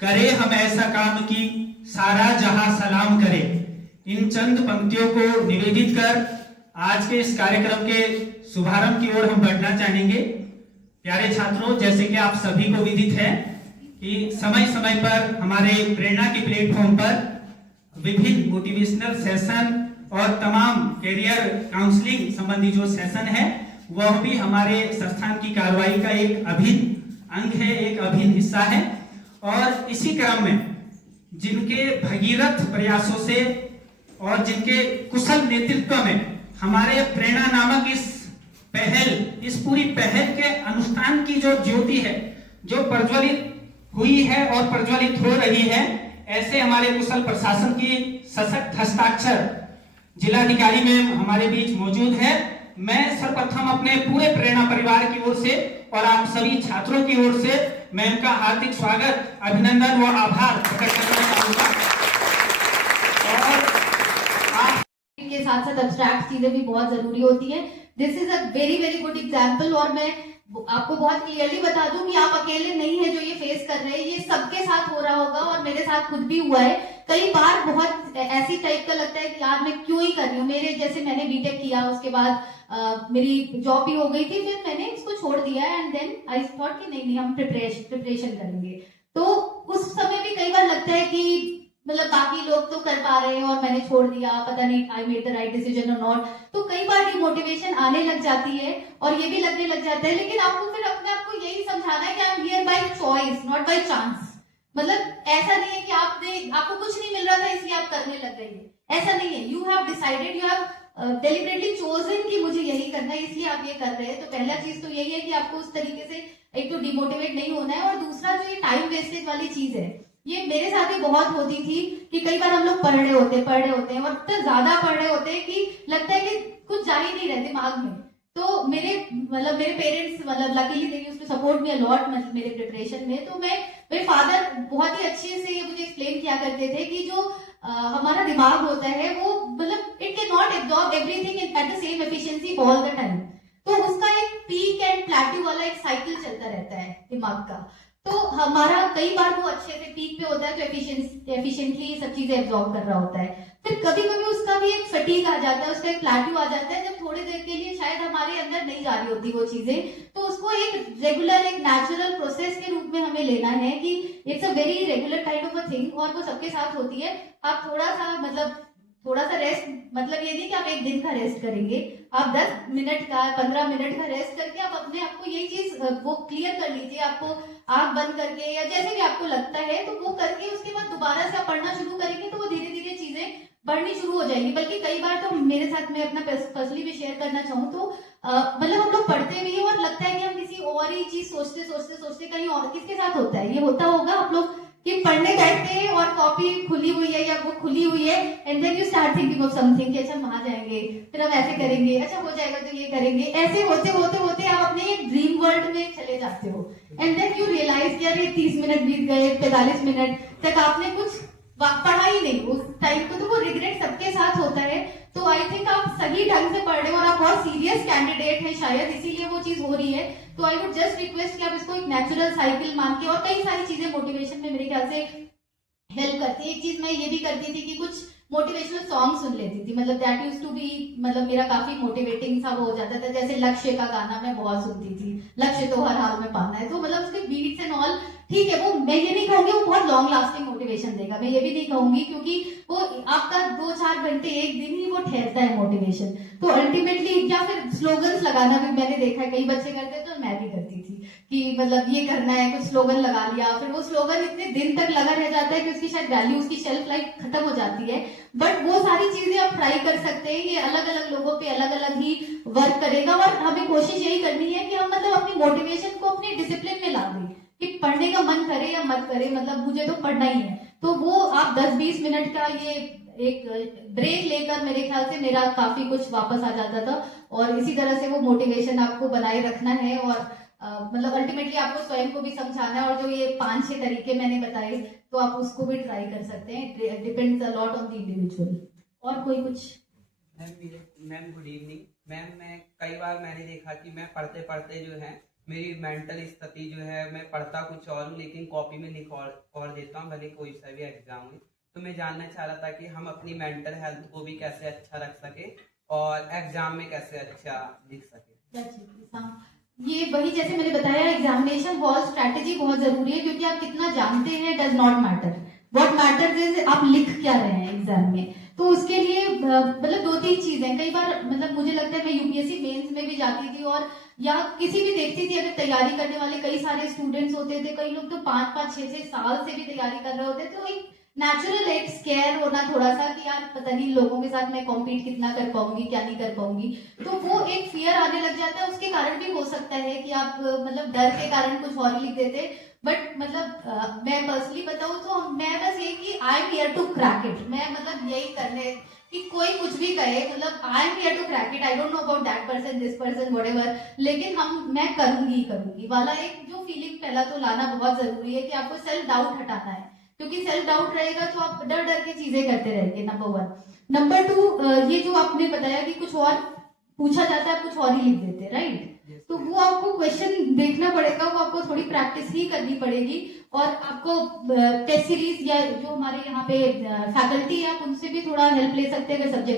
करे हम ऐसा काम की सारा जहां सलाम करे। इन चंद पंक्तियों को निवेदित कर आज के इस कार्यक्रम के शुभारंभ की ओर हम बढ़ना चाहेंगे। प्यारे छात्रों, जैसे कि आप सभी को विदित है कि समय समय पर हमारे प्रेरणा के प्लेटफॉर्म पर विभिन्न मोटिवेशनल सेशन और तमाम करियर काउंसलिंग संबंधी जो सेशन है वह भी हमारे संस्थान की कार्रवाई का एक अभिन्न अंग है, एक अभिन्न हिस्सा है। और इसी क्रम में जिनके भगीरथ प्रयासों से और जिनके कुशल नेतृत्व में हमारे प्रेरणा नामक इस पूरी पहल के अनुष्ठान की जो ज्योति है, जो प्रज्वलित हुई है और प्रज्वलित हो रही है, ऐसे हमारे कुशल प्रशासन की सशक्त हस्ताक्षर जिलाधिकारी मैम हमारे बीच मौजूद है। मैं सर्वप्रथम अपने पूरे प्रेरणा परिवार की ओर से और आप सभी छात्रों की ओर से मैम का हार्दिक स्वागत, अभिनंदन व आभार प्रकट करना चाहूंगा। और के साथ साथ एब्स्ट्रैक्ट चीजें भी बहुत जरूरी होती है। This is a very very good example. और मैं आपको बहुत क्लियरली बता दूं कि आप अकेले नहीं है जो ये फेस कर रहे हैं, ये सबके साथ हो रहा होगा और मेरे साथ खुद भी हुआ है। कई बार बहुत ऐसी टाइप का लगता है कि यार मैं क्यों ही कर रही हूँ। मेरे जैसे मैंने बीटेक किया, उसके बाद मेरी जॉब भी हो गई थी, फिर मैंने इसको छोड़ दिया एंड देन आई थॉट कि नहीं हम प्रिपरेशन करेंगे। तो उस समय भी कई बार लगता है कि मतलब बाकी लोग तो कर पा रहे हैं और मैंने छोड़ दिया, पता नहीं I made the right decision और नॉट। तो कई बार डिमोटिवेशन आने लग जाती है और ये भी लगने लग जाता है। लेकिन आपको फिर अपने आप को यही समझाना है कि I am here by choice not by chance. मतलब ऐसा नहीं है कि आपको कुछ नहीं मिल रहा था इसलिए आप करने लग गए, ऐसा नहीं है। You have decided, you have deliberately chosen कि मुझे यही करना है, इसलिए आप ये कर रहे हैं। तो पहला चीज तो यही है कि आपको उस तरीके से एक तो डिमोटिवेट नहीं होना है। और दूसरा जो ये टाइम वेस्टेज वाली चीज है, ये मेरे साथ भी बहुत होती थी कि कई बार हम लोग पढ़ रहे होते हैं और इतना ज्यादा पढ़ रहे होते हैं कि लगता है कि कुछ जा ही नहीं रहे दिमाग में। तो मेरे parents luckily they used to support me a lot मेरे प्रिपरेशन में। तो मेरे फादर बहुत ही अच्छे से ये मुझे एक्सप्लेन किया करते थे कि जो हमारा दिमाग होता है वो it can not absorb everything at the same efficiency all the time. तो उसका एक पीक एंड प्लेट्यू वाला एक साइकिल चलता रहता है दिमाग का। तो हमारा कई बार वो अच्छे से पीक पे होता है तो एफिशिएंटली सब चीजें एब्जॉर्ब कर रहा होता है। फिर कभी कभी उसका भी एक फटीग आ जाता है, उसका एक प्लेट्यू आ जाता है जब थोड़ी देर के लिए शायद हमारे अंदर नहीं जा रही होती वो चीजें। तो उसको एक रेगुलर, एक नेचुरल प्रोसेस के रूप में हमें लेना है कि it's a very regular kind of a thing और वो सबके साथ होती है। आप थोड़ा सा रेस्ट, मतलब ये नहीं कि आप एक दिन का रेस्ट करेंगे, आप 10 मिनट का 15 मिनट का रेस्ट करके आप अपने आप को यही चीज वो क्लियर कर लीजिए। आपको आंख बंद करके या जैसे भी आपको लगता है तो वो करके उसके बाद दोबारा से आप पढ़ना शुरू करेंगे तो वो धीरे धीरे चीजें बढ़नी शुरू हो जाएंगी। बल्कि कई बार तो मेरे साथ, मैं अपना पर्सनली भी शेयर करना चाहूँ तो हम लोग पढ़ते भी है और लगता है कि हम किसी और ही चीज सोचते कहीं और। किसके साथ होता है, ये होता होगा आप लोग कि पढ़ने बैठते हैं और कॉपी खुली हुई है या बुक खुली हुई है and then you start thinking of something कि अच्छा हम वहां जाएंगे, फिर हम ऐसे करेंगे, अच्छा हो जाएगा तो ये करेंगे। ऐसे होते होते होते आप अपने ड्रीम वर्ल्ड में चले जाते हो एंड देन यू रियलाइज कि यार ये 30 मिनट बीत गए, 45 मिनट तक आपने कुछ पढ़ा ही नहीं उस टाइम को। तो वो रिग्रेट सबके साथ होता है। तो आई थिंक आप सही ढंग से पढ़ रहे हो और आप बहुत सीरियस कैंडिडेट हैं शायद, इसीलिए वो चीज हो रही है। तो आई वुड जस्ट रिक्वेस्ट कि आप इसको एक नेचुरल साइकिल मान के, और कई सारी चीजें मोटिवेशन में मेरे ख्याल से हेल्प करती है। एक चीज मैं ये भी करती थी कि कुछ मोटिवेशनल सॉन्ग सुन लेती थी। दैट यूज्ड टू बी मेरा काफी मोटिवेटिंग सा हो जाता था। जैसे लक्ष्य का गाना मैं बहुत सुनती थी, लक्ष्य तो हर हाल में पाना है। तो उसके बीट्स एंड ऑल ठीक है, वो मैं ये नहीं कहूंगी वो बहुत लॉन्ग लास्टिंग मोटिवेशन देगा, मैं ये भी नहीं कहूंगी, क्योंकि वो आपका 2-4 घंटे, एक दिन ही वो ठहरता है मोटिवेशन। तो अल्टीमेटली, या फिर स्लोगन्स लगाना भी मैंने देखा है कई बच्चे करते तो मैं भी करती थी कि ये करना है, कुछ स्लोगन लगा लिया, फिर वो स्लोगन इतने दिन तक लगा रह जाता है कि उसकी शायद वैल्यू, उसकी शेल्फ लाइफ खत्म हो जाती है। बट वो सारी चीजें आप ट्राई कर सकते हैं, ये अलग अलग लोगों पे अलग अलग ही वर्क करेगा। और हमें कोशिश यही करनी है कि हम अपनी मोटिवेशन को अपने डिसिप्लिन में ला दें कि पढ़ने का मन करे या मत करे, मुझे तो पढ़ना ही है। तो वो आप 10-20 मिनट का ये एक ब्रेक लेकर मेरे ख्याल से मेरा काफी कुछ वापस आ जाता था। और इसी तरह से वो मोटिवेशन आपको बनाए रखना है और अल्टीमेटली आपको स्वयं को भी समझाना है। और जो ये 5-6 तरीके मैंने बताए तो आप उसको भी ट्राई कर सकते हैं। Depends a lot on the individual. और कोई कुछ? Ma'am good evening. मैम मैं कई बार मैंने देखा कि मैं पढ़ते पढ़ते जो है मेरी मेंटल स्थिति जो है, मैं पढ़ता कुछ और हूँ लेकिन कॉपी में लिख और देता हूँ, भले कोई सा भी एग्जाम हो। तो मैं जानना चाह रहा था कि हम अपनी मेंटल हेल्थ को भी कैसे अच्छा रख सके और एग्जाम में कैसे अच्छा लिख सके। हाँ, ये वही जैसे मैंने बताया, एग्जामिनेशन हॉल स्ट्रैटेजी बहुत जरूरी है, क्योंकि आप कितना जानते हैं does not matter, what matters is आप लिख क्या रहे हैं एग्जाम में। तो उसके लिए मतलब 2-3 चीजें, कई बार मतलब मुझे लगता है मैं यूपीएससी मेंस में भी जाती थी और या किसी भी देखती थी, अगर तैयारी करने वाले कई सारे स्टूडेंट्स होते थे, कई लोग तो 5-5 6-6 साल से भी तैयारी कर रहे होते थे, तो एक नेचुरल एक स्केयर होना थोड़ा सा कि यार पता नहीं लोगों के साथ मैं कॉम्पीट कितना कर पाऊंगी, क्या नहीं कर पाऊंगी, तो वो एक फियर आने लग जाता है। उसके कारण भी हो सकता है कि आप मतलब डर के कारण कुछ और लिख देते, बट मतलब मैं पर्सनली बताऊं तो मैं बस ये कि I am here to crack it, मैं मतलब यही करने कि कोई कुछ भी कहे, मतलब I am here to crack it, I don't know about that person, this person, whatever, लेकिन मैं करूंगी वाला एक जो फीलिंग पहला तो लाना बहुत जरूरी है कि आपको सेल्फ डाउट हटाना है, क्योंकि सेल्फ डाउट रहेगा तो आप डर डर के चीजें करते रहेंगे, नंबर 1। नंबर 2, ये जो आपने बताया कि कुछ और पूछा जाता है, कुछ और ही लिख देते हैं, राइट? तो वो आपको क्वेश्चन देखना पड़ेगा, वो आपको थोड़ी प्रैक्टिस ही करनी पड़ेगी, और आपको टेस्ट सीरीज या जो हमारे यहाँ पे फैकल्टी है आप उनसे भी थोड़ा हेल्प ले सकते हैं अगर सब्जेक्ट